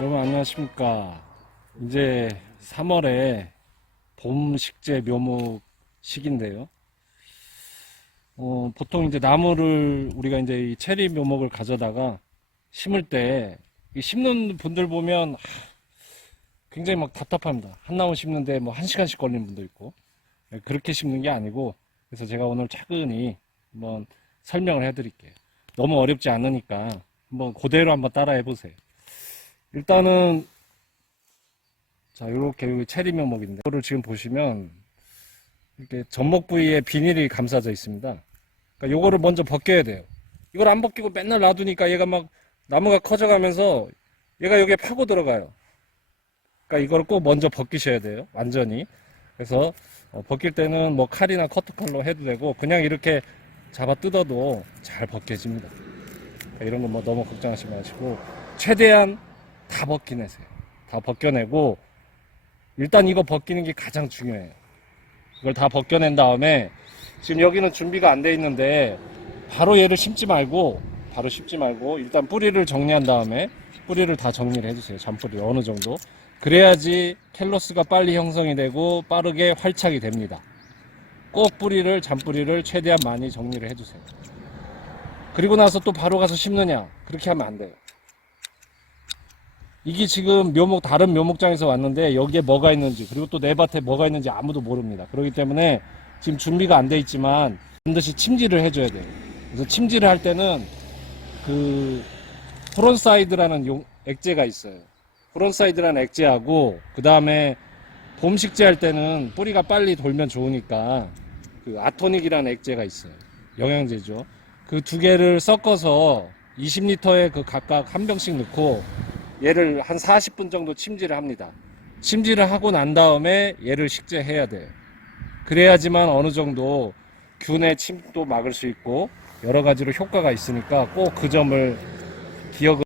여러분 안녕하십니까. 이제 3월에 봄 식재 묘목 시기인데요. 어, 보통 이제 나무를 우리가 이제 이 체리 묘목을 가져다가 심을 때이 심는 분들 보면 하, 굉장히 막 답답합니다. 한 나무 심는데 뭐 한 시간씩 걸리는 분도 있고 네, 그렇게 심는 게 아니고 그래서 제가 오늘 차근히 한번 설명을 해 드릴게요. 너무 어렵지 않으니까 한번 그대로 한번 따라해 보세요. 일단은 자 이렇게 체리 묘목인데 이거를 지금 보시면 이렇게 젖목 부위에 비닐이 감싸져 있습니다. 그러니까 요거를 먼저 벗겨야 돼요. 이걸 안 벗기고 맨날 놔두니까 얘가 막 나무가 커져가면서 얘가 여기에 파고 들어가요. 그러니까 이걸 꼭 먼저 벗기셔야 돼요. 완전히. 그래서 어, 벗길 때는 뭐 칼이나 커터칼로 해도 되고 그냥 이렇게 잡아 뜯어도 잘 벗겨집니다. 이런 거 뭐 너무 걱정하지 마시고 최대한 다 벗겨내세요. 다 벗겨내고 일단 이거 벗기는 게 가장 중요해요. 이걸 다 벗겨낸 다음에 지금 여기는 준비가 안 돼 있는데 바로 얘를 심지 말고 바로 심지 말고 일단 뿌리를 정리한 다음에 뿌리를 다 정리를 해주세요. 잔뿌리 어느 정도 그래야지 캘로스가 빨리 형성이 되고 빠르게 활착이 됩니다. 꼭 뿌리를 잔뿌리를 최대한 많이 정리를 해주세요. 그리고 나서 또 바로 가서 심느냐 그렇게 하면 안 돼요. 이게 지금 묘목 다른 묘목장에서 왔는데 여기에 뭐가 있는지 그리고 또 내 밭에 뭐가 있는지 아무도 모릅니다. 그렇기 때문에 지금 준비가 안 돼 있지만 반드시 침지를 해줘야 돼요. 그래서 침지를 할 때는 그 프론사이드라는 용- 액제가 있어요. 프론사이드라는 액제하고 그 다음에 봄 식재 할 때는 뿌리가 빨리 돌면 좋으니까 그 아토닉이라는 액제가 있어요. 영양제죠. 그 두 개를 섞어서 20리터에 그 각각 한 병씩 넣고 얘를 한 40분 정도 침지를 합니다. 침지를 하고 난 다음에 얘를 식재해야 돼요. 그래야지만 어느 정도 균의 침도 막을 수 있고 여러 가지로 효과가 있으니까 꼭 그 점을 기억을